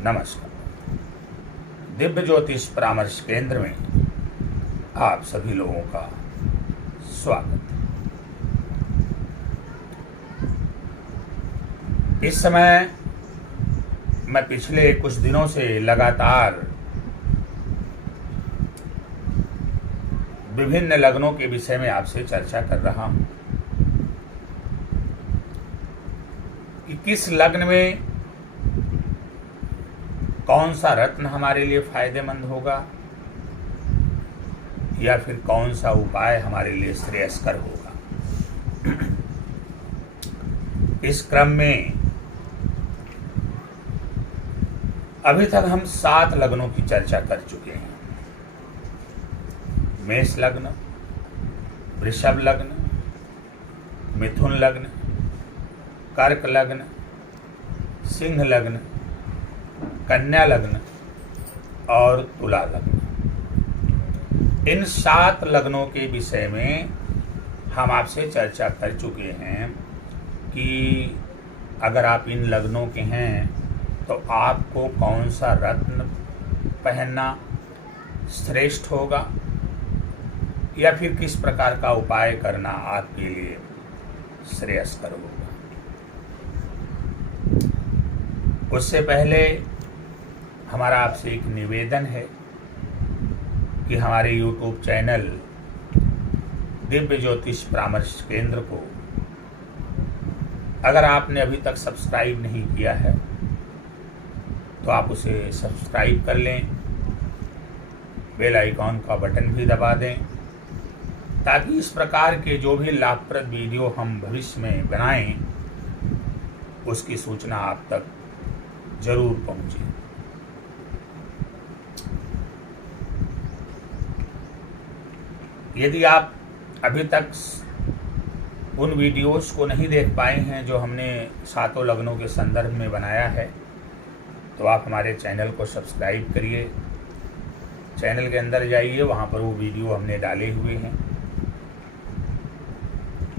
नमस्कार। दिव्य ज्योतिष परामर्श केंद्र में आप सभी लोगों का स्वागत है। इस समय मैं पिछले कुछ दिनों से लगातार विभिन्न लग्नों के विषय में आपसे चर्चा कर रहा हूं कि किस लग्न में कौन सा रत्न हमारे लिए फायदेमंद होगा या फिर कौन सा उपाय हमारे लिए श्रेयस्कर होगा। इस क्रम में अभी तक हम 7 लग्नों की चर्चा कर चुके हैं। मेष लग्न, वृषभ लग्न, मिथुन लग्न, कर्क लग्न, सिंह लग्न, कन्या लग्न और तुला लग्न। इन 7 लग्नों के विषय में हम आपसे चर्चा कर चुके हैं कि अगर आप इन लग्नों के हैं तो आपको कौन सा रत्न पहनना श्रेष्ठ होगा या फिर किस प्रकार का उपाय करना आपके लिए श्रेयस्कर होगा। उससे पहले हमारा आपसे एक निवेदन है कि हमारे YouTube चैनल दिव्य ज्योतिष परामर्श केंद्र को अगर आपने अभी तक सब्सक्राइब नहीं किया है तो आप उसे सब्सक्राइब कर लें, बेल आइकॉन का बटन भी दबा दें ताकि इस प्रकार के जो भी लाभप्रद वीडियो हम भविष्य में बनाएं उसकी सूचना आप तक जरूर पहुंचे। यदि आप अभी तक उन वीडियोस को नहीं देख पाए हैं जो हमने 7 लग्नों के संदर्भ में बनाया है तो आप हमारे चैनल को सब्सक्राइब करिए, चैनल के अंदर जाइए, वहाँ पर वो वीडियो हमने डाले हुए हैं,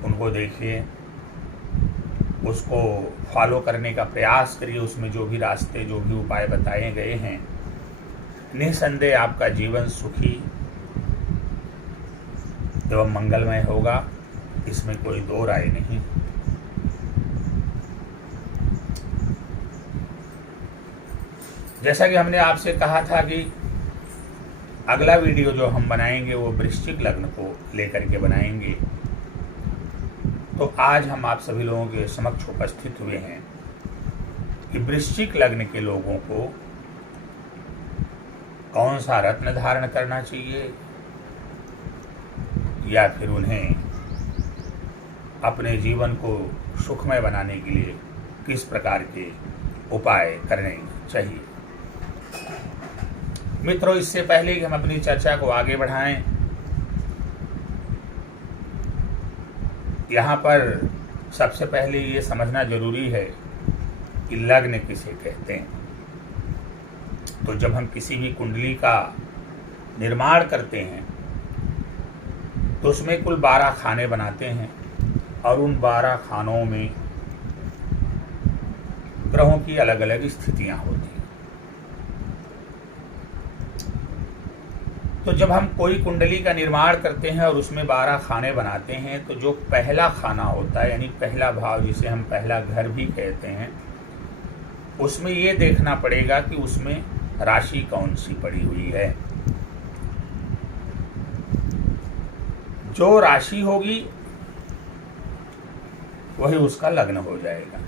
उनको देखिए, उसको फॉलो करने का प्रयास करिए। उसमें जो भी रास्ते, जो भी उपाय बताए गए हैं, निसंदेह आपका जीवन सुखी एवं मंगलमय होगा, इसमें कोई दो राय नहीं। जैसा कि हमने आपसे कहा था कि अगला वीडियो जो हम बनाएंगे वो वृश्चिक लग्न को लेकर के बनाएंगे, तो आज हम आप सभी लोगों के समक्ष उपस्थित हुए हैं कि वृश्चिक लग्न के लोगों को कौन सा रत्न धारण करना चाहिए या फिर उन्हें अपने जीवन को सुखमय बनाने के लिए किस प्रकार के उपाय करने चाहिए। मित्रों, इससे पहले कि हम अपनी चर्चा को आगे बढ़ाएं, यहाँ पर सबसे पहले ये समझना जरूरी है कि लग्न किसे कहते हैं। तो जब हम किसी भी कुंडली का निर्माण करते हैं तो उसमें कुल 12 खाने बनाते हैं और उन 12 खानों में ग्रहों की अलग अलग स्थितियां होती हैं। तो जब हम कोई कुंडली का निर्माण करते हैं और उसमें 12 खाने बनाते हैं तो जो पहला खाना होता है, यानी पहला भाव, जिसे हम पहला घर भी कहते हैं, उसमें ये देखना पड़ेगा कि उसमें राशि कौन सी पड़ी हुई है। जो राशि होगी वही उसका लग्न हो जाएगा।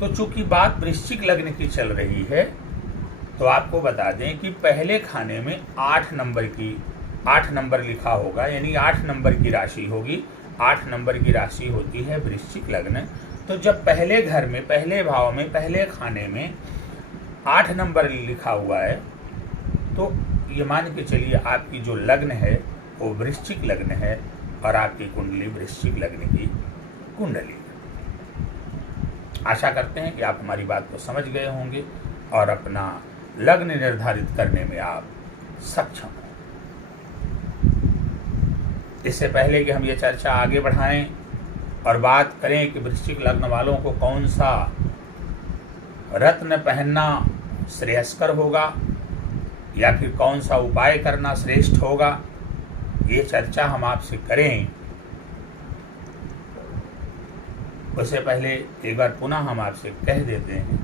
तो चूंकि बात वृश्चिक लग्न की चल रही है तो आपको बता दें कि पहले खाने में 8 नंबर लिखा होगा, यानी 8 नंबर की राशि होगी। 8 नंबर की राशि होती है वृश्चिक लग्न। तो जब पहले घर में, पहले भाव में, पहले खाने में 8 नंबर लिखा हुआ है तो ये मान के चलिए आपकी जो लग्न है वो वृश्चिक लग्न है और आपकी कुंडली वृश्चिक लग्न की कुंडली। आशा करते हैं कि आप हमारी बात को समझ गए होंगे और अपना लग्न निर्धारित करने में आप सक्षम हो। इससे पहले कि हम ये चर्चा आगे बढ़ाएं और बात करें कि वृश्चिक लग्न वालों को कौन सा रत्न पहनना श्रेयस्कर होगा या फिर कौन सा उपाय करना श्रेष्ठ होगा, ये चर्चा हम आपसे करें। उससे पहले एक बार पुनः हम आपसे कह देते हैं,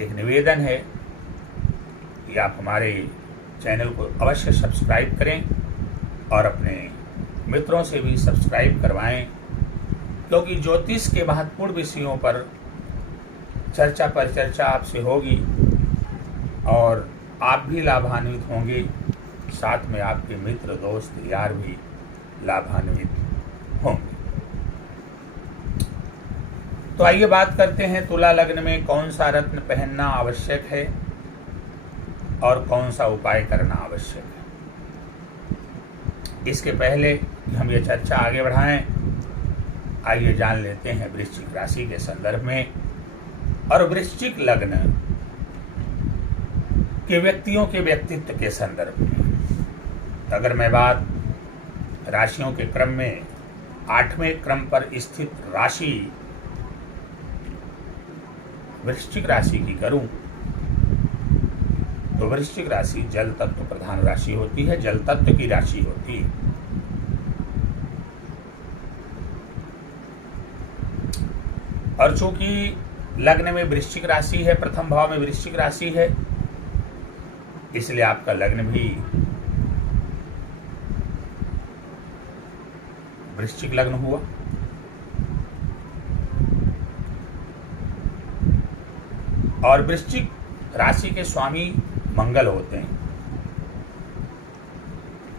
एक निवेदन है कि आप हमारे चैनल को अवश्य सब्सक्राइब करें और अपने मित्रों से भी सब्सक्राइब करवाएं, क्योंकि ज्योतिष के महत्वपूर्ण विषयों पर चर्चा आपसे होगी और आप भी लाभान्वित होंगे, साथ में आपके मित्र दोस्त यार भी लाभान्वित होंगे। तो आइए बात करते हैं तुला लग्न में कौन सा रत्न पहनना आवश्यक है और कौन सा उपाय करना आवश्यक है। इसके पहले हम ये चर्चा आगे बढ़ाएं, आइए जान लेते हैं वृश्चिक राशि के संदर्भ में और वृश्चिक लग्न के व्यक्तियों के व्यक्तित्व के संदर्भ में। अगर मैं बात राशियों के क्रम में 8वें क्रम पर स्थित राशि वृश्चिक राशि की करूं, तो वृश्चिक राशि जल तत्व प्रधान राशि होती है, जल तत्व की राशि होती है। और चूंकि लग्न में वृश्चिक राशि है, प्रथम भाव में वृश्चिक राशि है, इसलिए आपका लग्न भी वृश्चिक लग्न हुआ। और वृश्चिक राशि के स्वामी मंगल होते हैं,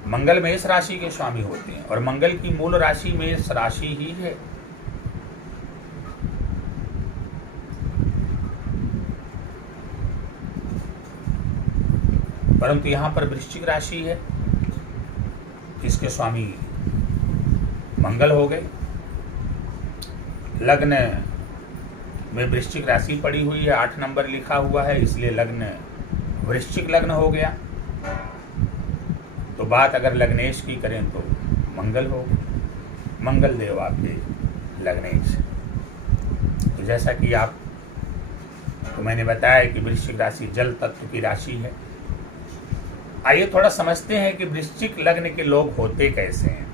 मंगल मेष राशि के स्वामी होते हैं और मंगल की मूल राशि मेष राशि ही है। परंतु यहां पर वृश्चिक राशि है, इसके स्वामी मंगल हो गए। लग्न में वृश्चिक राशि पड़ी हुई है, 8 नंबर लिखा हुआ है, इसलिए लग्न वृश्चिक लग्न हो गया। तो बात अगर लग्नेश की करें तो मंगल हो, मंगल देव आपके लग्नेश। तो जैसा कि आप तो मैंने बताया कि वृश्चिक राशि जल तत्व की राशि है। आइए थोड़ा समझते हैं कि वृश्चिक लग्न के लोग होते कैसे हैं।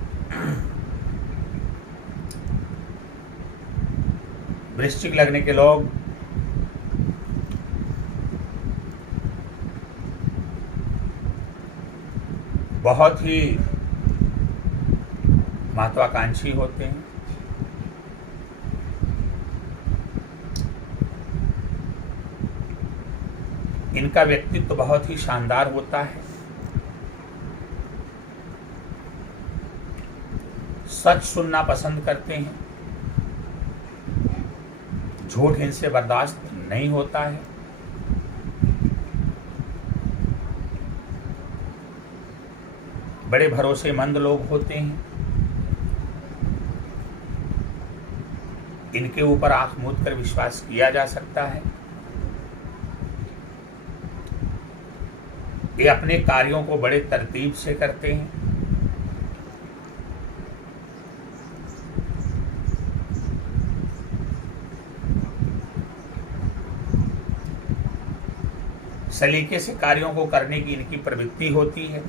वृश्चिक लग्न के लोग बहुत ही महत्वाकांक्षी होते हैं, इनका व्यक्तित्व बहुत ही शानदार होता है, सच सुनना पसंद करते हैं, झूठ इनसे बर्दाश्त नहीं होता है, बड़े भरोसेमंद लोग होते हैं, इनके ऊपर आंख मूंद कर विश्वास किया जा सकता है। ये अपने कार्यों को बड़े तरतीब से करते हैं, सलीके से कार्यों को करने की इनकी प्रवृत्ति होती है।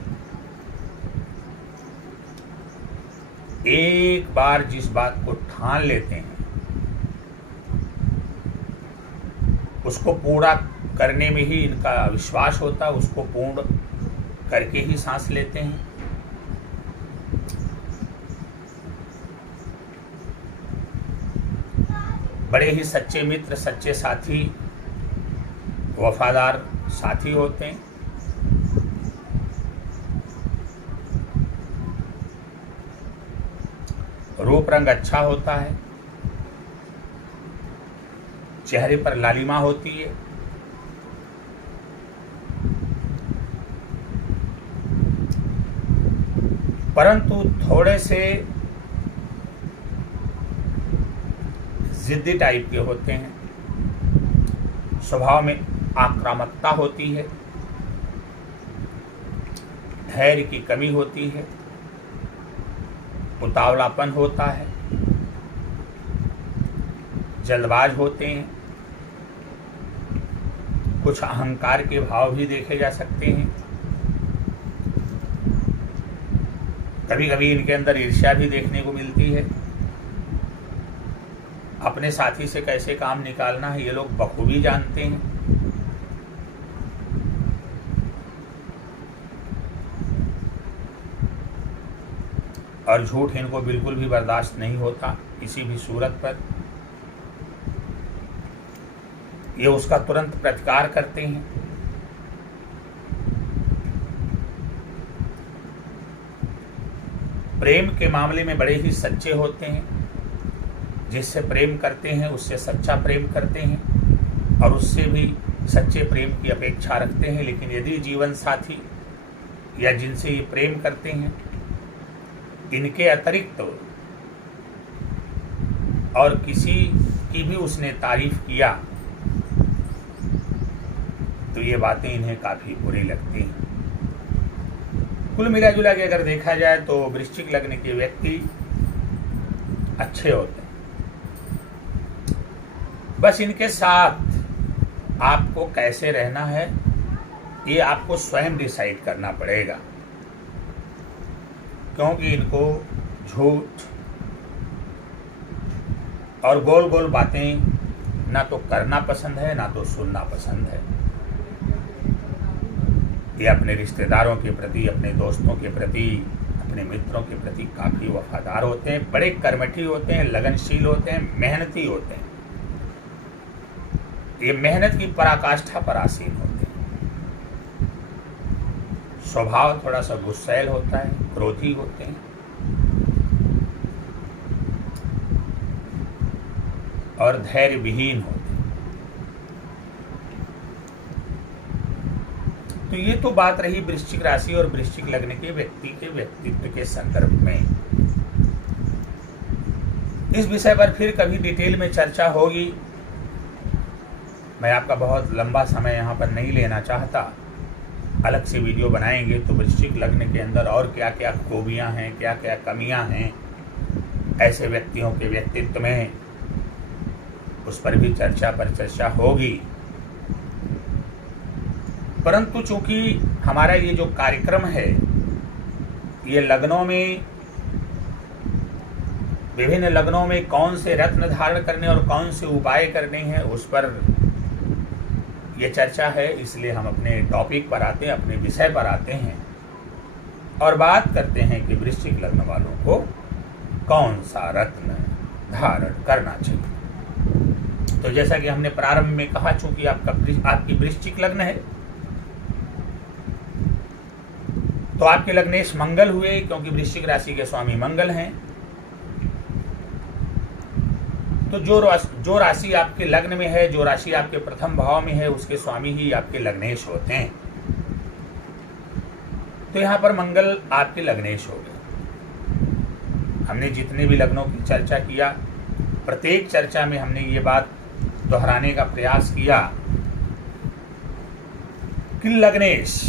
एक बार जिस बात को ठान लेते हैं उसको पूरा करने में ही इनका विश्वास होता है, उसको पूर्ण करके ही सांस लेते हैं। बड़े ही सच्चे मित्र, सच्चे साथी, वफादार साथी होते हैं। रूप रंग अच्छा होता है, चेहरे पर लालिमा होती है, परंतु थोड़े से जिद्दी टाइप के होते हैं, स्वभाव में आक्रामकता होती है, धैर्य की कमी होती है, उतावलापन होता है, जल्दबाज होते हैं, कुछ अहंकार के भाव भी देखे जा सकते हैं। कभी कभी इनके अंदर ईर्ष्या भी देखने को मिलती है। अपने साथी से कैसे काम निकालना है ये लोग बखूबी जानते हैं। और झूठ इनको बिल्कुल भी बर्दाश्त नहीं होता किसी भी सूरत पर। ये उसका तुरंत प्रतिकार करते हैं। प्रेम के मामले में बड़े ही सच्चे होते हैं। जिससे प्रेम करते हैं उससे सच्चा प्रेम करते हैं और उससे भी सच्चे प्रेम की अपेक्षा रखते हैं। लेकिन यदि जीवन साथी या जिनसे ये प्रेम करते हैं इनके अतिरिक्त और किसी की भी उसने तारीफ किया तो ये बातें इन्हें काफी बुरी लगती हैं। कुल मिला जुला के अगर देखा जाए तो वृश्चिक लग्न के व्यक्ति अच्छे होते हैं। बस इनके साथ आपको कैसे रहना है ये आपको स्वयं डिसाइड करना पड़ेगा, क्योंकि इनको झूठ और गोल गोल बातें ना तो करना पसंद है ना तो सुनना पसंद है। ये अपने रिश्तेदारों के प्रति, अपने दोस्तों के प्रति, अपने मित्रों के प्रति काफी वफादार होते हैं, बड़े कर्मठी होते हैं, लगनशील होते हैं, मेहनती होते हैं। ये मेहनत की पराकाष्ठा पर आसीन होते हैं। स्वभाव थोड़ा सा गुस्सैल होता है, क्रोधी होते हैं और धैर्य विहीन होते हैं। तो ये तो बात रही वृश्चिक राशि और वृश्चिक लग्न के व्यक्ति के व्यक्तित्व के संदर्भ में। इस विषय पर फिर कभी डिटेल में चर्चा होगी। मैं आपका बहुत लंबा समय यहाँ पर नहीं लेना चाहता। अलग से वीडियो बनाएंगे तो वृश्चिक लग्न के अंदर और क्या क्या खूबियाँ हैं, क्या क्या कमियाँ हैं ऐसे व्यक्तियों के व्यक्तित्व में, उस पर भी चर्चा होगी। परंतु चूंकि हमारा ये जो कार्यक्रम है ये लग्नों में, विभिन्न लग्नों में कौन से रत्न धारण करने और कौन से उपाय करने हैं उस पर ये चर्चा है, इसलिए हम अपने टॉपिक पर आते हैं, अपने विषय पर आते हैं और बात करते हैं कि वृश्चिक लग्न वालों को कौन सा रत्न धारण करना चाहिए। तो जैसा कि हमने प्रारंभ में कहा, चूंकि आपकी वृश्चिक लग्न है तो आपके लग्नेश मंगल हुए, क्योंकि वृश्चिक राशि के स्वामी मंगल हैं। तो जो राशि आपके लग्न में है, जो राशि आपके प्रथम भाव में है, उसके स्वामी ही आपके लग्नेश होते हैं। तो यहां पर मंगल आपके लग्नेश हो गए। हमने जितने भी लग्नों की चर्चा किया, प्रत्येक चर्चा में हमने ये बात दोहराने का प्रयास किया कि लग्नेश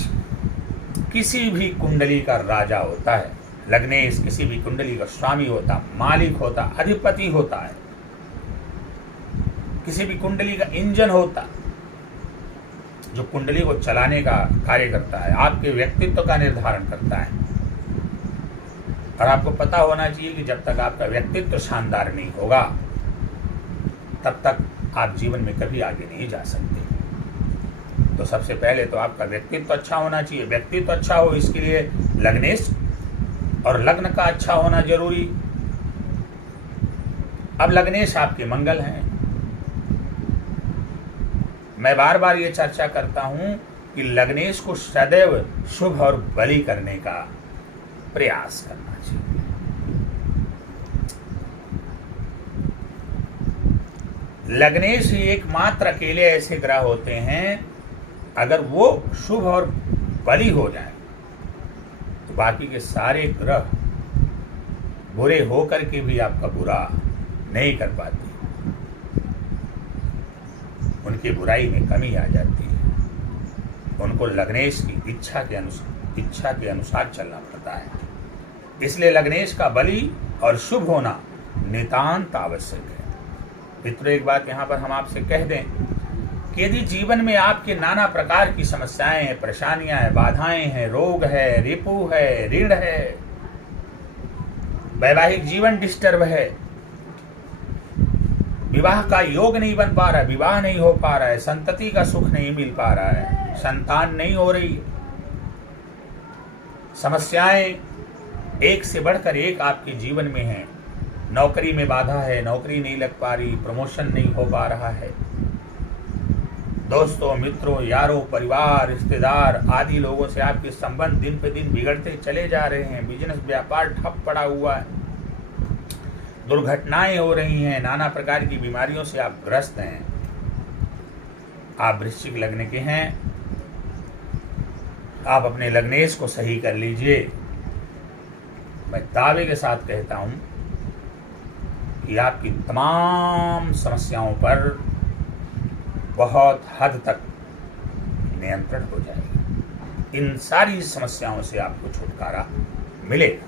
किसी भी कुंडली का राजा होता है। लग्नेश किसी भी कुंडली का स्वामी होता, मालिक होता, अधिपति होता है, किसी भी कुंडली का इंजन होता, जो कुंडली को चलाने का कार्य करता है, आपके व्यक्तित्व का निर्धारण करता है। और आपको पता होना चाहिए कि जब तक आपका व्यक्तित्व शानदार नहीं होगा तब तक आप जीवन में कभी आगे नहीं जा सकते। तो सबसे पहले तो आपका व्यक्तित्व अच्छा होना चाहिए। व्यक्तित्व अच्छा हो इसके लिए लग्नेश और लग्न का अच्छा होना जरूरी। अब लग्नेश आपके मंगल हैं। मैं बार बार ये चर्चा करता हूं कि लग्नेश को सदैव शुभ और बलि करने का प्रयास करना चाहिए। लग्नेश ही एकमात्र अकेले ऐसे ग्रह होते हैं, अगर वो शुभ और बलि हो जाए तो बाकी के सारे ग्रह बुरे होकर के भी आपका बुरा नहीं कर पाते, उनकी बुराई में कमी आ जाती है। उनको लग्नेश की इच्छा के अनुसार चलना पड़ता है। इसलिए लग्नेश का बलि और शुभ होना नितांत आवश्यक है। मित्रों, एक बात यहाँ पर हम आपसे कह दें यदि जीवन में आपके नाना प्रकार की समस्याएं हैं, परेशानियां हैं, बाधाएं हैं, रोग है, रिपु है, ऋण है, वैवाहिक जीवन डिस्टर्ब है, विवाह का योग नहीं बन पा रहा है, विवाह नहीं हो पा रहा है, संतति का सुख नहीं मिल पा रहा है, संतान नहीं हो रही, समस्याएं एक से बढ़कर एक आपके जीवन में हैं, नौकरी में बाधा है, नौकरी नहीं लग पा रही, प्रमोशन नहीं हो पा रहा है, दोस्तों, मित्रों, यारों, परिवार, रिश्तेदार आदि लोगों से आपके संबंध दिन पे दिन बिगड़ते चले जा रहे हैं, बिजनेस व्यापार ठप पड़ा हुआ है, दुर्घटनाएं हो रही हैं, नाना प्रकार की बीमारियों से आप ग्रस्त हैं। आप वृश्चिक लग्न के हैं, आप अपने लग्नेश को सही कर लीजिए। मैं दावे के साथ कहता हूं कि आपकी तमाम समस्याओं पर बहुत हद तक नियंत्रण हो जाएगा। इन सारी समस्याओं से आपको छुटकारा मिलेगा।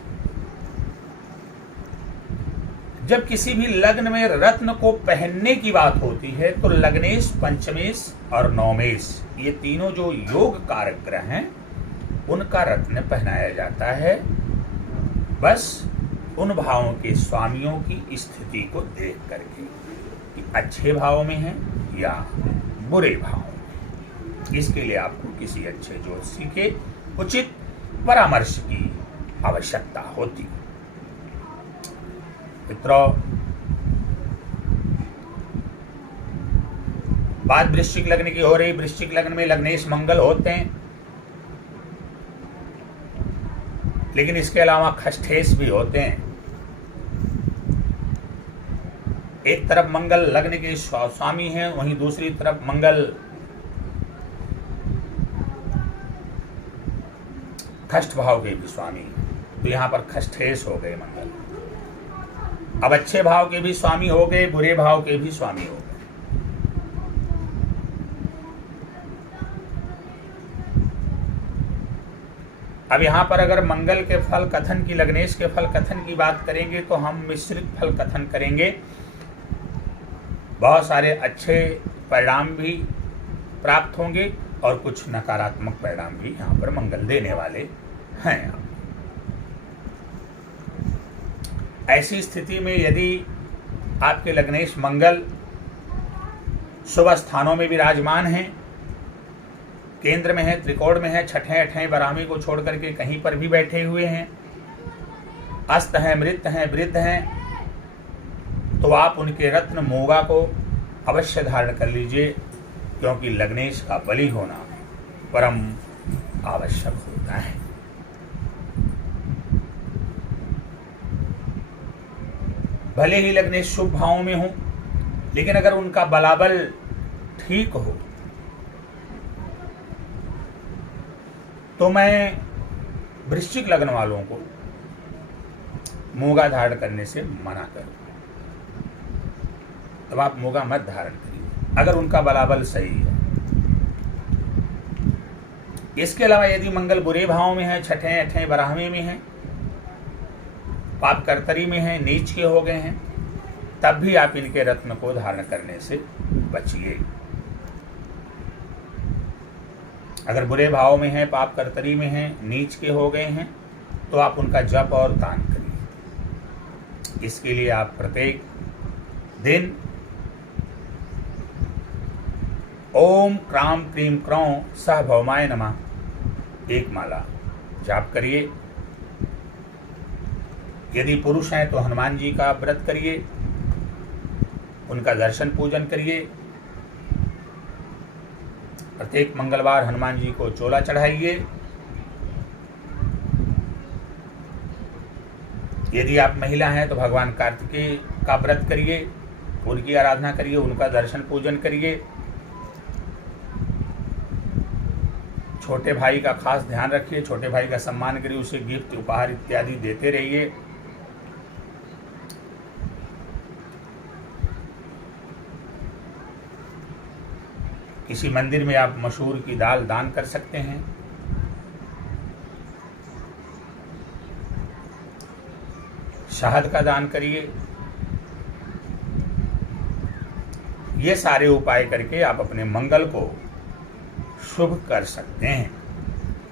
जब किसी भी लग्न में रत्न को पहनने की बात होती है तो लग्नेश, पंचमेश और नवमेश, ये तीनों जो योग कारक ग्रह हैं, उनका रत्न पहनाया जाता है, बस उन भावों के स्वामियों की स्थिति को देख करके कि अच्छे भाव में है या बुरे भाव में। इसके लिए आपको किसी अच्छे ज्योतिषी के उचित परामर्श की आवश्यकता होती। मित्रों, बात वृश्चिक लग्न की हो रही। वृश्चिक लग्न में लग्नेश मंगल होते हैं, लेकिन इसके अलावा खष्ठेश भी होते हैं। एक तरफ मंगल लग्न के स्वामी हैं, वहीं दूसरी तरफ मंगल खष्ट भाव के भी स्वामी हैं। तो यहां पर खष्ठेश हो गए मंगल। अब अच्छे भाव के भी स्वामी हो गए, बुरे भाव के भी स्वामी हो गए। अब यहां पर अगर मंगल के फल कथन की, लग्नेश के फल कथन की बात करेंगे तो हम मिश्रित फल कथन करेंगे। बहुत सारे अच्छे परिणाम भी प्राप्त होंगे और कुछ नकारात्मक परिणाम भी यहाँ पर मंगल देने वाले हैं। ऐसी स्थिति में यदि आपके लग्नेश मंगल शुभ स्थानों में विराजमान हैं, केंद्र में है, त्रिकोण में है, छठे अठे बरामी को छोड़ करके कहीं पर भी बैठे हुए हैं, अस्त हैं, मृत हैं, वृद्ध हैं, तो आप उनके रत्न मोगा को अवश्य धारण कर लीजिए, क्योंकि लग्नेश का बलि होना परम आवश्यक होता है। भले ही लग्नेश शुभ भावों में हो, लेकिन अगर उनका बलाबल ठीक हो तो मैं वृश्चिक लग्न वालों को मोगा धारण करने से मना करूं। तब आप मोगा मत धारण करिए अगर उनका बलाबल सही है। इसके अलावा यदि मंगल बुरे भाव में है, छठे अठे बराहवे में है, पाप कर्तरी में है, नीच के हो गए हैं, तब भी आप इनके रत्न को धारण करने से बचिए। अगर बुरे भाव में है, पाप कर्तरी में है, नीच के हो गए हैं, तो आप उनका जप और दान करिए। इसके लिए आप प्रत्येक दिन ओम क्राम क्रीम क्रौं सह भौमाय नमः एक माला जाप करिए। यदि पुरुष हैं तो हनुमान जी का व्रत करिए, उनका दर्शन पूजन करिए। प्रत्येक मंगलवार हनुमान जी को चोला चढ़ाइए। यदि आप महिला हैं तो भगवान कार्तिकेय का व्रत करिए, उनकी आराधना करिए, उनका दर्शन पूजन करिए। छोटे भाई का खास ध्यान रखिए, छोटे भाई का सम्मान करिए, उसे गिफ्ट, उपहार इत्यादि देते रहिए। किसी मंदिर में आप मसूर की दाल दान कर सकते हैं। शहद का दान करिए। ये सारे उपाय करके आप अपने मंगल को शुभ कर सकते हैं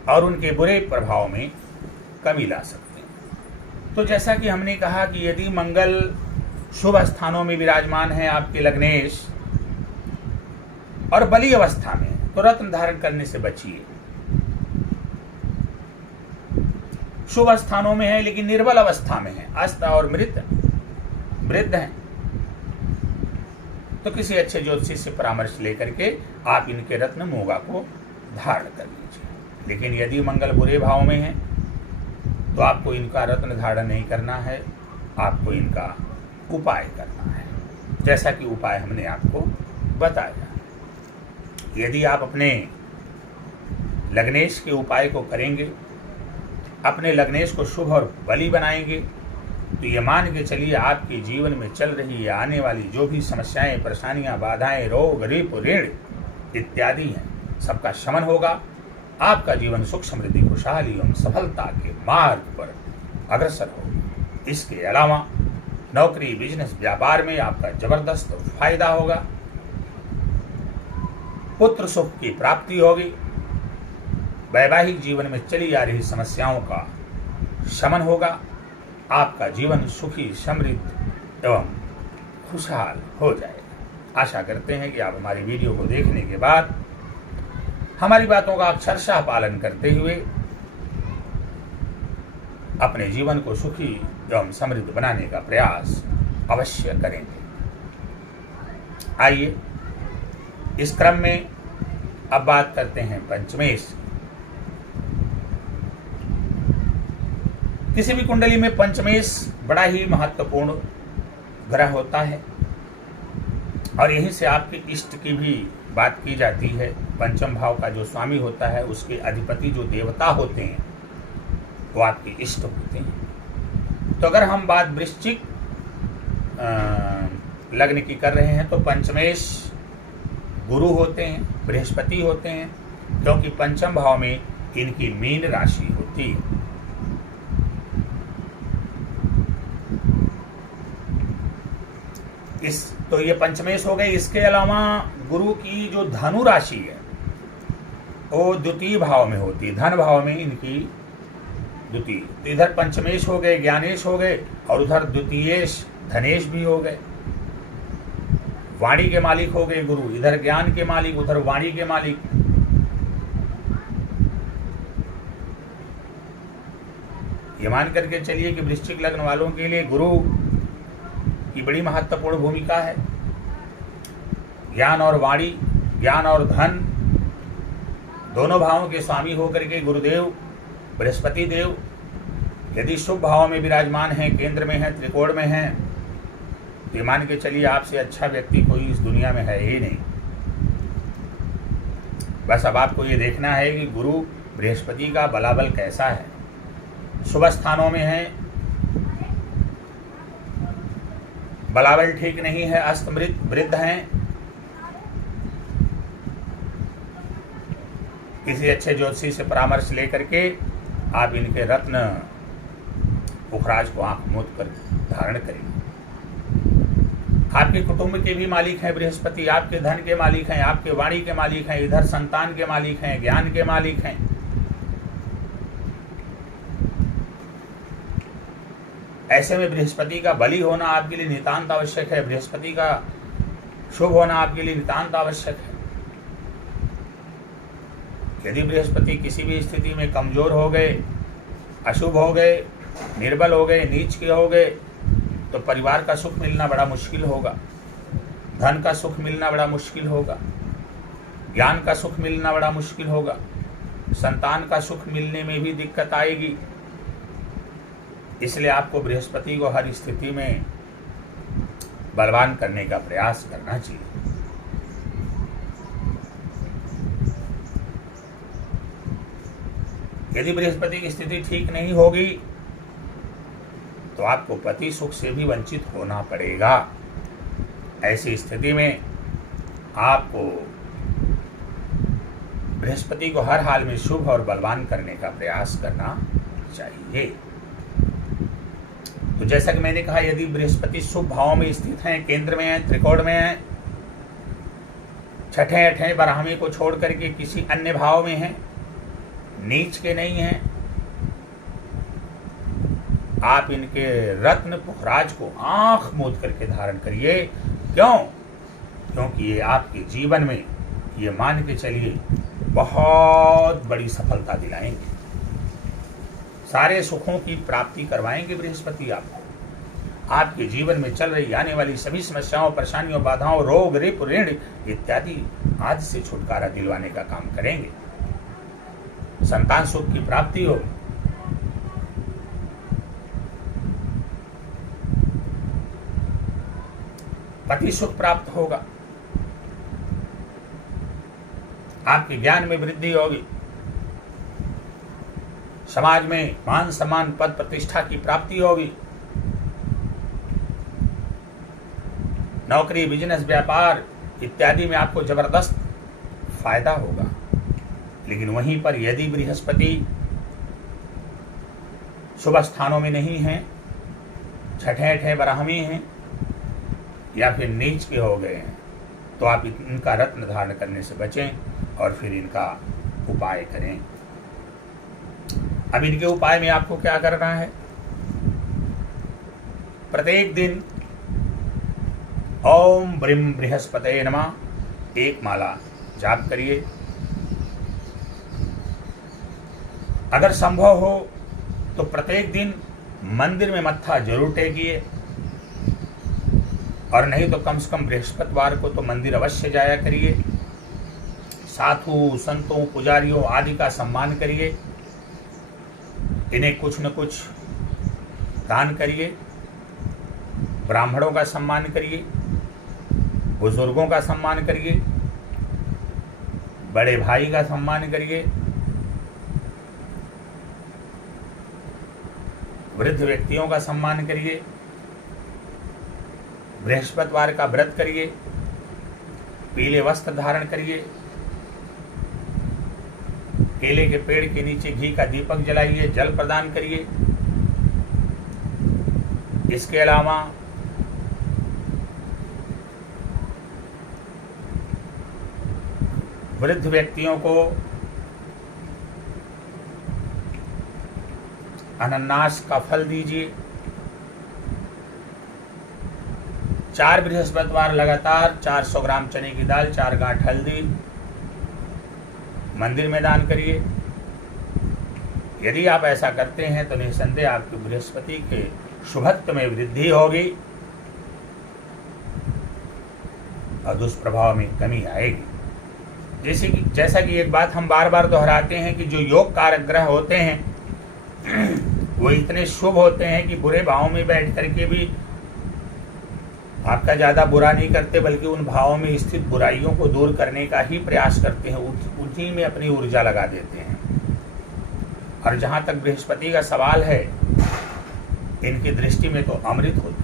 और उनके बुरे प्रभाव में कमी ला सकते हैं। तो जैसा कि हमने कहा कि यदि मंगल शुभ स्थानों में विराजमान है आपके लग्नेश और बली अवस्था में, तो रत्न धारण करने से बचिए। शुभ स्थानों में है लेकिन निर्बल अवस्था में है, अस्त और मृत वृद्ध हैं, तो किसी अच्छे ज्योतिषी से परामर्श लेकर के आप इनके रत्न मूंगा को धारण कर लीजिए। लेकिन यदि मंगल बुरे भाव में है तो आपको इनका रत्न धारण नहीं करना है, आपको इनका उपाय करना है, जैसा कि उपाय हमने आपको बताया। यदि आप अपने लग्नेश के उपाय को करेंगे, अपने लग्नेश को शुभ और बली बनाएंगे, तो ये मान के चलिए आपके जीवन में चल रही या आने वाली जो भी समस्याएं, परेशानियां, बाधाएं, रोग, ऋण, ऋण इत्यादि हैं, सबका शमन होगा। आपका जीवन सुख, समृद्धि, खुशहाली एवं सफलता के मार्ग पर अग्रसर होगा। इसके अलावा नौकरी, बिजनेस, व्यापार में आपका जबरदस्त फायदा होगा। पुत्र सुख की प्राप्ति होगी। वैवाहिक जीवन में चली आ रही समस्याओं का शमन होगा। आपका जीवन सुखी, समृद्ध एवं खुशहाल हो जाएगा। आशा करते हैं कि आप हमारी वीडियो को देखने के बाद हमारी बातों का अक्षरशः पालन करते हुए अपने जीवन को सुखी एवं समृद्ध बनाने का प्रयास अवश्य करेंगे। आइए इस क्रम में अब बात करते हैं पंचमेश। किसी भी कुंडली में पंचमेश बड़ा ही महत्वपूर्ण ग्रह होता है और यहीं से आपके इष्ट की भी बात की जाती है। पंचम भाव का जो स्वामी होता है, उसके अधिपति जो देवता होते हैं वो आपके इष्ट होते हैं। तो अगर हम बात वृश्चिक लग्न की कर रहे हैं तो पंचमेश गुरु होते हैं, बृहस्पति होते हैं, क्योंकि पंचम भाव में इनकी मीन राशि होती है। तो ये पंचमेश हो गए। इसके अलावा गुरु की जो धनु राशि है वो द्वितीय भाव में होती है, धन भाव में इनकी द्वितीय। तो इधर पंचमेश हो गए, ज्ञानेश हो गए, और उधर द्वितीयेश धनेश भी हो गए। वाणी के मालिक हो गए गुरु, इधर ज्ञान के मालिक, उधर वाणी के मालिक। ये मान करके चलिए कि वृश्चिक लग्न वालों के लिए गुरु की बड़ी महत्वपूर्ण भूमिका है। ज्ञान और वाणी, ज्ञान और धन दोनों भावों के स्वामी होकर के गुरुदेव बृहस्पति देव यदि शुभ भाव में विराजमान हैं, केंद्र में हैं, त्रिकोण में हैं, तो मान के चलिए आपसे अच्छा व्यक्ति कोई इस दुनिया में है ही नहीं। बस अब आपको ये देखना है कि गुरु बृहस्पति का बलाबल कैसा है। शुभ स्थानों में है, बलाबल ठीक नहीं है, अस्त वृद्ध हैं। किसी अच्छे ज्योतिषी से परामर्श लेकर के आप इनके रत्न पुखराज को आंख मूंद कर धारण करेंगे। आपके कुटुंब के भी मालिक हैं बृहस्पति, आपके धन के मालिक हैं, आपके वाणी के मालिक हैं, इधर संतान के मालिक हैं, ज्ञान के मालिक हैं। ऐसे में बृहस्पति का बली होना आपके लिए नितांत आवश्यक है, बृहस्पति का शुभ होना आपके लिए नितांत आवश्यक है। यदि बृहस्पति किसी भी स्थिति में कमजोर हो गए, अशुभ हो गए, निर्बल हो गए, नीच के हो गए, तो परिवार का सुख मिलना बड़ा मुश्किल होगा, धन का सुख मिलना बड़ा मुश्किल होगा, ज्ञान का सुख मिलना बड़ा मुश्किल होगा, संतान का सुख मिलने में भी दिक्कत आएगी। इसलिए आपको बृहस्पति को हर स्थिति में बलवान करने का प्रयास करना चाहिए। यदि बृहस्पति की स्थिति ठीक नहीं होगी तो आपको पति सुख से भी वंचित होना पड़ेगा। ऐसी स्थिति में आपको बृहस्पति को हर हाल में शुभ और बलवान करने का प्रयास करना चाहिए। तो जैसा कि मैंने कहा, यदि बृहस्पति शुभ भाव में स्थित हैं, केंद्र में हैं, त्रिकोण में हैं, छठे अठे ब्राह्मी को छोड़ करके किसी अन्य भाव में हैं, नीच के नहीं हैं। आप इनके रत्न पुखराज को आंख मूंद करके धारण करिए। क्यों? क्योंकि ये आपके जीवन में, ये मान के चलिए, बहुत बड़ी सफलता दिलाएंगे, सारे सुखों की प्राप्ति करवाएंगे बृहस्पति आपको। आपके जीवन में चल रही आने वाली सभी समस्याओं, परेशानियों, बाधाओं, रोग, रिप, ऋण इत्यादि आज से छुटकारा दिलवाने का काम करेंगे। संतान सुख की प्राप्ति हो, पति सुख प्राप्त होगा, आपके ज्ञान में वृद्धि होगी, समाज में मान सम्मान, पद प्रतिष्ठा की प्राप्ति होगी, नौकरी, बिजनेस, व्यापार इत्यादि में आपको जबरदस्त फायदा होगा। लेकिन वहीं पर यदि बृहस्पति शुभ स्थानों में नहीं है, छठे अठे ब्राह्मी हैं या फिर नीच के हो गए हैं, तो आप इनका रत्न धारण करने से बचें और फिर इनका उपाय करें। अब इनके उपाय में आपको क्या करना है? प्रत्येक दिन ओम ब्रीम बृहस्पते नमः एक माला जाप करिए। अगर संभव हो तो प्रत्येक दिन मंदिर में मत्था जरूर टेकिए, और नहीं तो कम से कम बृहस्पतिवार को तो मंदिर अवश्य जाया करिए। साधु संतों, पुजारियों आदि का सम्मान करिए, इन्हें कुछ न कुछ दान करिए, ब्राह्मणों का सम्मान करिए, बुजुर्गों का सम्मान करिए, बड़े भाई का सम्मान करिए, वृद्ध व्यक्तियों का सम्मान करिए, बृहस्पतिवार का व्रत करिए, पीले वस्त्र धारण करिए, केले के पेड़ के नीचे घी का दीपक जलाइए, जल प्रदान करिए। इसके अलावा वृद्ध व्यक्तियों को अनानास का फल दीजिए। 4 बृहस्पतिवार लगातार 400 ग्राम चने की दाल, 4 गांठ हल्दी मंदिर में दान करिए। यदि आप ऐसा करते हैं तो निसंदेह आपकी बृहस्पति के शुभत्व में वृद्धि होगी और दुष्प्रभाव में कमी आएगी। जैसा कि एक बात हम बार बार दोहराते हैं कि जो योग कारक ग्रह होते हैं वो इतने शुभ होते हैं कि बुरे भावों में बैठ करके भी आपका ज़्यादा बुरा नहीं करते, बल्कि उन भावों में स्थित बुराइयों को दूर करने का ही प्रयास करते हैं, उन्हीं में अपनी ऊर्जा लगा देते हैं। और जहाँ तक बृहस्पति का सवाल है, इनकी दृष्टि में तो अमृत होती।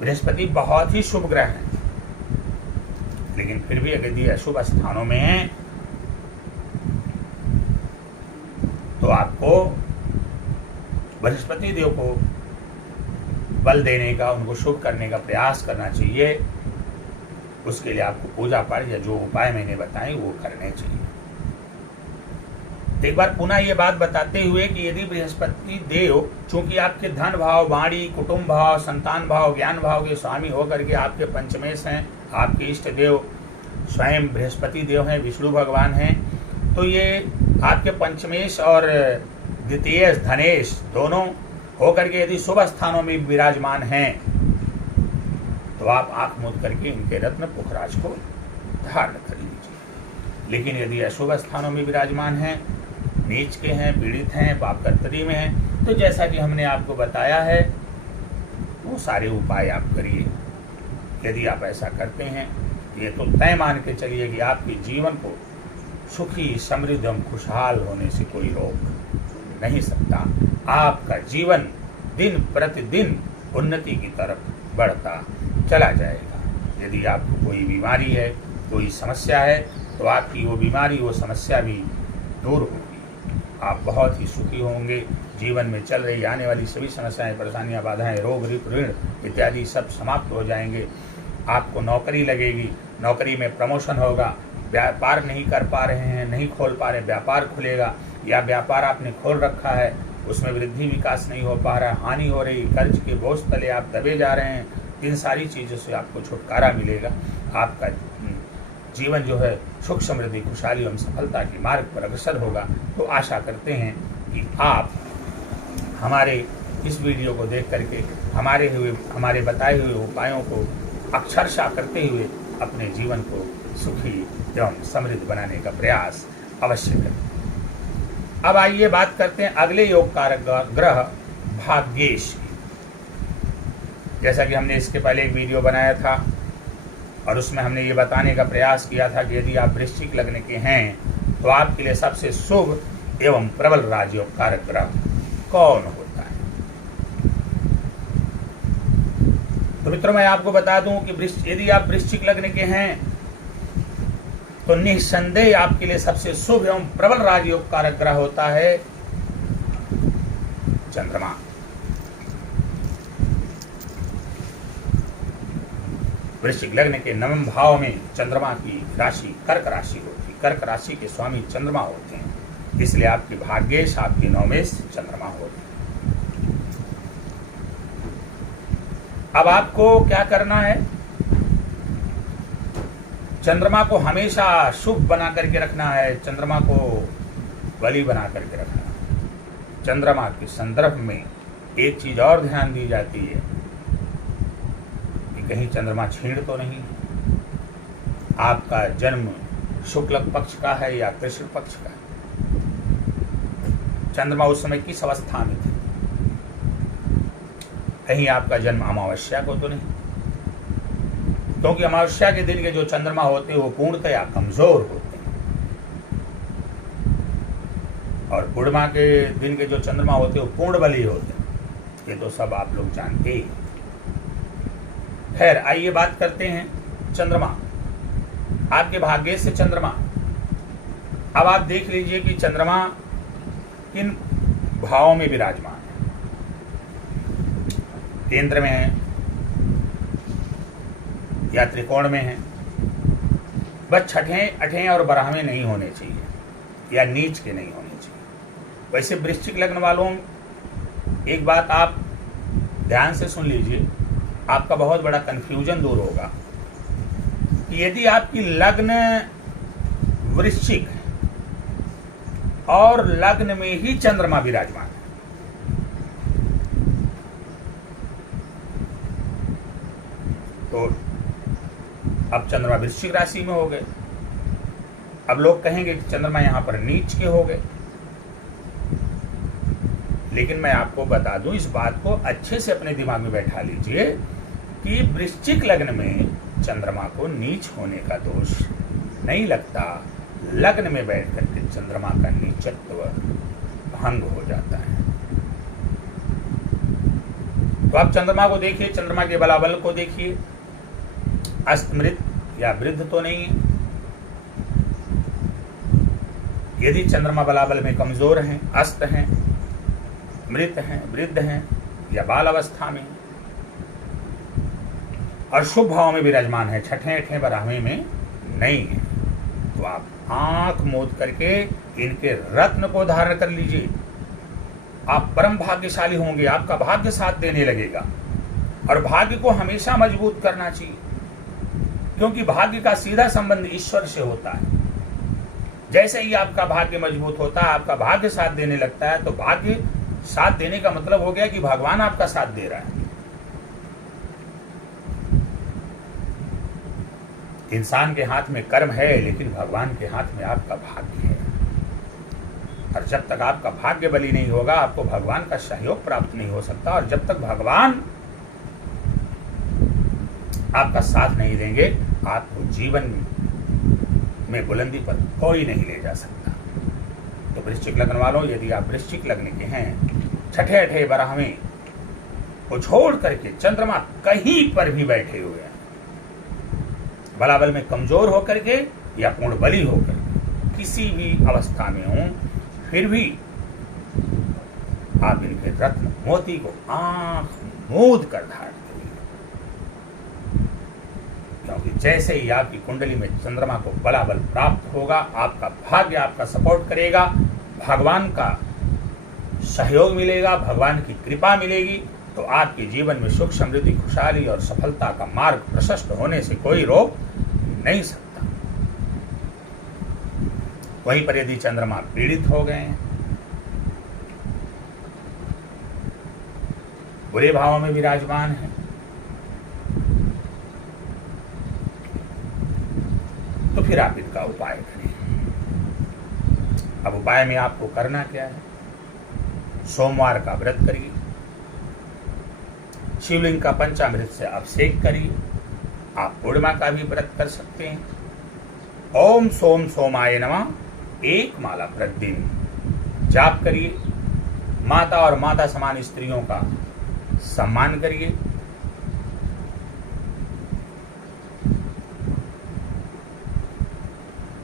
बृहस्पति बहुत ही शुभ ग्रह है, लेकिन फिर भी अगर ये अशुभ स्थानों में हैं तो आपको बृहस्पति देव को बल देने का, उनको शुभ करने का प्रयास करना चाहिए। उसके लिए आपको पूजा पाठ या जो उपाय मैंने बताए वो करने चाहिए। एक बार पुनः ये बात बताते हुए कि यदि बृहस्पति देव चूंकि आपके धन भाव, वाणी, कुटुंब भाव, संतान भाव, ज्ञान भाव के स्वामी होकर के आपके पंचमेश हैं, आपके इष्ट देव स्वयं बृहस्पति देव हैं, विष्णु भगवान हैं, तो ये आपके पंचमेश और द्वितीय धनेश दोनों होकर के यदि शुभ स्थानों में विराजमान हैं तो आप आंख मूंद करके इनके रत्न पुखराज को धारण कर लीजिए। लेकिन यदि अशुभ स्थानों में विराजमान हैं, नीच के हैं, पीड़ित हैं, पाप कर्तरी में हैं, तो जैसा कि हमने आपको बताया है वो सारे उपाय आप करिए। यदि आप ऐसा करते हैं ये तो तय मान के चलिए कि आपके जीवन को सुखी, समृद्ध एवं खुशहाल होने से कोई रोक नहीं सकता। आपका जीवन दिन प्रतिदिन उन्नति की तरफ बढ़ता चला जाएगा। यदि आपको कोई बीमारी है, कोई समस्या है, तो आपकी वो बीमारी, वो समस्या भी दूर होगी। आप बहुत ही सुखी होंगे। जीवन में चल रही आने वाली सभी समस्याएं, परेशानियां, बाधाएं, रोग, ऋण इत्यादि सब समाप्त हो जाएंगे। आपको नौकरी लगेगी, नौकरी में प्रमोशन होगा, व्यापार नहीं कर पा रहे हैं, नहीं खोल पा रहे, व्यापार खुलेगा, या व्यापार आपने खोल रखा है उसमें वृद्धि विकास नहीं हो पा रहा है, हानि हो रही, कर्ज के बोझ तले आप दबे जा रहे हैं, इन सारी चीज़ों से आपको छुटकारा मिलेगा। आपका जीवन जो है सुख समृद्धि खुशहाली एवं सफलता के मार्ग पर अग्रसर होगा। तो आशा करते हैं कि आप हमारे इस वीडियो को देख करके हमारे बताए हुए उपायों को अक्षरशः करते हुए अपने जीवन को सुखी एवं समृद्ध बनाने का प्रयास अवश्य करें। अब आइए बात करते हैं अगले योग कारक ग्रह भाग्येश की। जैसा कि हमने इसके पहले एक वीडियो बनाया था और उसमें हमने ये बताने का प्रयास किया था कि यदि आप वृश्चिक लग्न के हैं तो आपके लिए सबसे शुभ एवं प्रबल राजयोग कारक ग्रह कौन होता है। तो मित्रों, मैं आपको बता दूं कि यदि आप वृश्चिक लग्न के हैं तो निस्संदेह आपके लिए सबसे शुभ एवं प्रबल राजयोग कारक ग्रह होता है चंद्रमा। वृश्चिक लग्न के 9वें भाव में चंद्रमा की राशि कर्क राशि होती है। कर्क राशि के स्वामी चंद्रमा होते हैं, इसलिए आपकी भाग्येश आपकी 9वें चंद्रमा होते हैं। अब आपको क्या करना है, चंद्रमा को हमेशा शुभ बना करके रखना है, चंद्रमा को बली बना करके रखना है। चंद्रमा के संदर्भ में एक चीज और ध्यान दी जाती है कि कहीं चंद्रमा छीण तो नहीं, आपका जन्म शुक्ल पक्ष का है या कृष्ण पक्ष का है, चंद्रमा उस समय किस अवस्था में थे, कहीं आपका जन्म अमावस्या को तो नहीं, क्योंकि अमावस्या के दिन के जो चंद्रमा होते हैं वो पूर्णतया कमजोर होते हैं और पूर्णिमा के दिन के जो चंद्रमा होते हैं वो पूर्ण बली होते हैं। ये तो सब आप लोग जानते ही। खैर, आइए बात करते हैं चंद्रमा, आपके भाग्य से चंद्रमा। अब आप देख लीजिए कि चंद्रमा किन भावों में विराजमान है। केंद्र में है या त्रिकोण में है, बस छठें, अठें और बारहवें नहीं होने चाहिए या नीच के नहीं होने चाहिए। वैसे वृश्चिक लग्न वालों, एक बात आप ध्यान से सुन लीजिए, आपका बहुत बड़ा कंफ्यूजन दूर होगा कि यदि आपकी लग्न वृश्चिक है और लग्न में ही चंद्रमा विराजमान है, तो अब चंद्रमा वृश्चिक राशि में हो गए। अब लोग कहेंगे कि चंद्रमा यहां पर नीच के हो गए, लेकिन मैं आपको बता दूं, इस बात को अच्छे से अपने दिमाग में बैठा लीजिए कि वृश्चिक लग्न में चंद्रमा को नीच होने का दोष नहीं लगता। लग्न में बैठ करके चंद्रमा का नीचत्व भंग हो जाता है। तो आप चंद्रमा को देखिए, चंद्रमा के बलाबल को देखिए, अस्तमृत या वृद्ध तो नहीं है। यदि चंद्रमा बलाबल में कमजोर हैं, अस्त हैं, मृत हैं, वृद्ध हैं या बाल अवस्था में और शुभ भाव में विराजमान है, छठे अठे बारहवें में नहीं है, तो आप आंख मूंद करके इनके रत्न को धारण कर लीजिए। आप परम भाग्यशाली होंगे, आपका भाग्य साथ देने लगेगा। और भाग्य को हमेशा मजबूत करना चाहिए, क्योंकि भाग्य का सीधा संबंध ईश्वर से होता है। जैसे ही आपका भाग्य मजबूत होता है, आपका भाग्य साथ देने लगता है, तो भाग्य साथ देने का मतलब हो गया कि भगवान आपका साथ दे रहा है। इंसान के हाथ में कर्म है, लेकिन भगवान के हाथ में आपका भाग्य है। और जब तक आपका भाग्य बली नहीं होगा, आपको भगवान का सहयोग प्राप्त नहीं हो सकता। और जब तक भगवान आपका साथ नहीं देंगे, आपको जीवन में बुलंदी पर कोई नहीं ले जा सकता। तो वृश्चिक लग्न वालों, यदि आप वृश्चिक लग्न के हैं, छठे अठे बारहवें को छोड़ करके चंद्रमा कहीं पर भी बैठे हुए हैं, बलाबल में कमजोर होकर के या पूर्ण बली होकर, किसी भी अवस्था में हो, फिर भी आप इनके रत्न मोती को आंख मूंद कर धारण करिए। क्योंकि जैसे ही आपकी कुंडली में चंद्रमा को बलाबल प्राप्त होगा, आपका भाग्य आपका सपोर्ट करेगा, भगवान का सहयोग मिलेगा, भगवान की कृपा मिलेगी, तो आपके जीवन में सुख समृद्धि खुशहाली और सफलता का मार्ग प्रशस्त होने से कोई रोक नहीं सकता। वहीं पर यदि चंद्रमा पीड़ित हो गए हैं, बुरे भावों में विराजमान है, तो फिर आप इनका उपाय करें। अब उपाय में आपको करना क्या है? सोमवार का व्रत करिए, शिवलिंग का पंचामृत से अभिषेक करिए। आप पूर्णिमा का भी व्रत कर सकते हैं। ओम सोम सोमाय नमः 1 माला प्रतिदिन जाप करिए। माता और माता समान स्त्रियों का सम्मान करिए।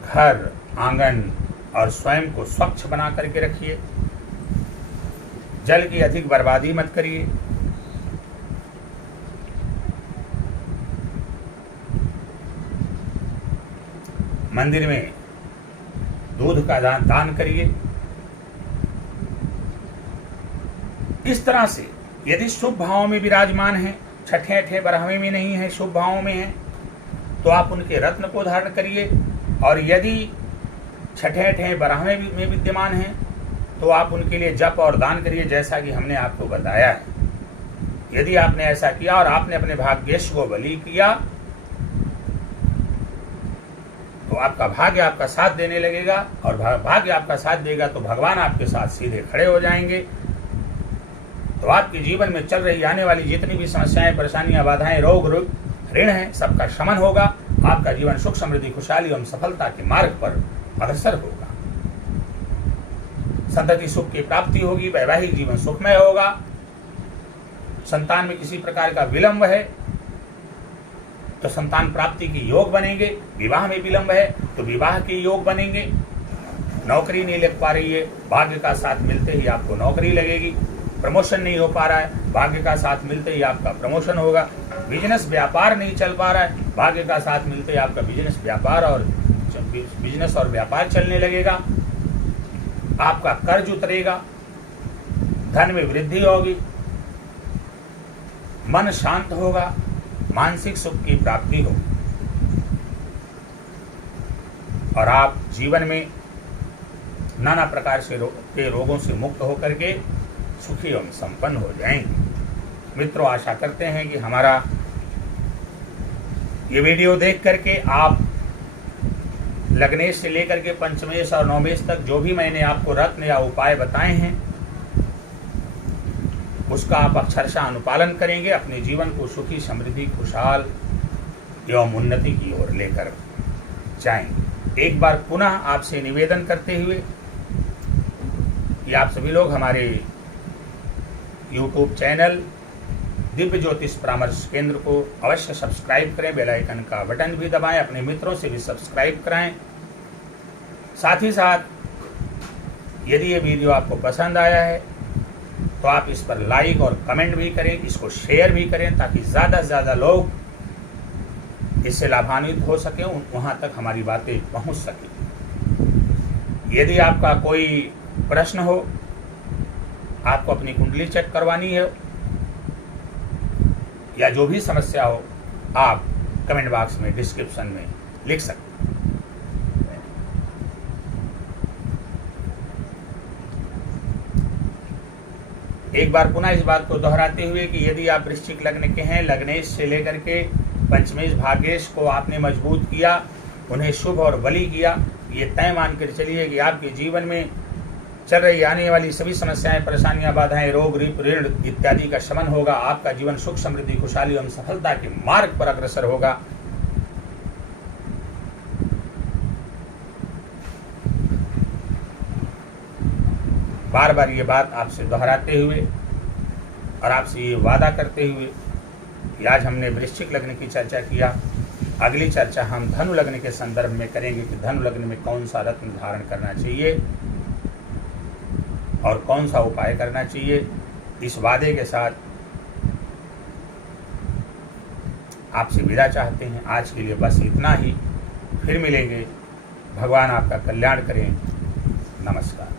घर, आंगन और स्वयं को स्वच्छ बना करके रखिए। जल की अधिक बर्बादी मत करिए। मंदिर में दूध का दान करिए। इस तरह से यदि शुभ भावों में विराजमान है, छठे अठे बारहवें में नहीं है, शुभ भावों में है, तो आप उनके रत्न को धारण करिए। और यदि छठे अठे बारहवें में विद्यमान है, तो आप उनके लिए जप और दान करिए, जैसा कि हमने आपको बताया है। यदि आपने ऐसा किया और आपने अपने भाग्येश को बलि किया, तो आपका भाग्य आपका साथ देने लगेगा। और भाग्य आपका साथ देगा तो भगवान आपके साथ सीधे खड़े हो जाएंगे। तो आपके जीवन में चल रही आने वाली जितनी भी समस्याएं, परेशानियां, बाधाएं, रोग ऋण है, सबका शमन होगा। आपका जीवन सुख समृद्धि खुशहाली एवं सफलता के मार्ग पर अग्रसर होगा। संतति सुख की प्राप्ति होगी। वैवाहिक जीवन सुखमय होगा। संतान में किसी प्रकार का विलंब है तो संतान प्राप्ति के योग बनेंगे। विवाह में विलंब है तो विवाह के योग बनेंगे। नौकरी नहीं लग पा रही है, भाग्य का साथ मिलते ही आपको नौकरी लगेगी। प्रमोशन नहीं हो पा रहा है, भाग्य का साथ मिलते ही आपका प्रमोशन होगा। बिजनेस व्यापार नहीं चल पा रहा है, भाग्य का साथ मिलते ही आपका बिजनेस और व्यापार चलने लगेगा। आपका कर्ज उतरेगा, धन में वृद्धि होगी, मन शांत होगा, मानसिक सुख की प्राप्ति हो और आप जीवन में नाना प्रकार से के रोगों से मुक्त होकर के सुखी एवं संपन्न हो जाएंगे। मित्रों, आशा करते हैं कि हमारा ये वीडियो देख करके आप लग्नेश से लेकर के पंचमेश और नवमेश तक जो भी मैंने आपको रत्न या उपाय बताए हैं, उसका आप अक्षरशः अनुपालन करेंगे। अपने जीवन को सुखी समृद्धि खुशहाल एवं उन्नति की ओर लेकर जाएंगे। एक बार पुनः आपसे निवेदन करते हुए कि आप सभी लोग हमारे YouTube चैनल दिव्य ज्योतिष परामर्श केंद्र को अवश्य सब्सक्राइब करें, बेल आइकन का बटन भी दबाएं, अपने मित्रों से भी सब्सक्राइब कराएं। साथ ही साथ यदि ये वीडियो आपको पसंद आया है तो आप इस पर लाइक और कमेंट भी करें, इसको शेयर भी करें, ताकि ज़्यादा से ज़्यादा लोग इससे लाभान्वित हो सकें, वहाँ तक हमारी बातें पहुँच सकें। यदि आपका कोई प्रश्न हो, आपको अपनी कुंडली चेक करवानी है या जो भी समस्या हो, आप कमेंट बॉक्स में डिस्क्रिप्शन में लिख सकते हैं। एक बार पुनः इस बात को दोहराते हुए कि यदि आप वृश्चिक लग्न के हैं, लग्नेश से लेकर के पंचमेश भाग्येश को आपने मजबूत किया, उन्हें शुभ और बली किया, ये तय मानकर चलिए कि आपके जीवन में चल रही आने वाली सभी समस्याएं, परेशानियां, बाधाएं, रोग ऋण इत्यादि का शमन होगा। आपका जीवन सुख समृद्धि खुशहाली एवं सफलता के मार्ग पर अग्रसर होगा। बार बार ये बात आपसे दोहराते हुए और आपसे ये वादा करते हुए कि आज हमने वृश्चिक लग्न की चर्चा किया, अगली चर्चा हम धनु लग्न के संदर्भ में करेंगे कि धनु लग्न में कौन सा रत्न धारण करना चाहिए और कौन सा उपाय करना चाहिए। इस वादे के साथ आपसे विदा चाहते हैं। आज के लिए बस इतना ही, फिर मिलेंगे। भगवान आपका कल्याण करें। नमस्कार।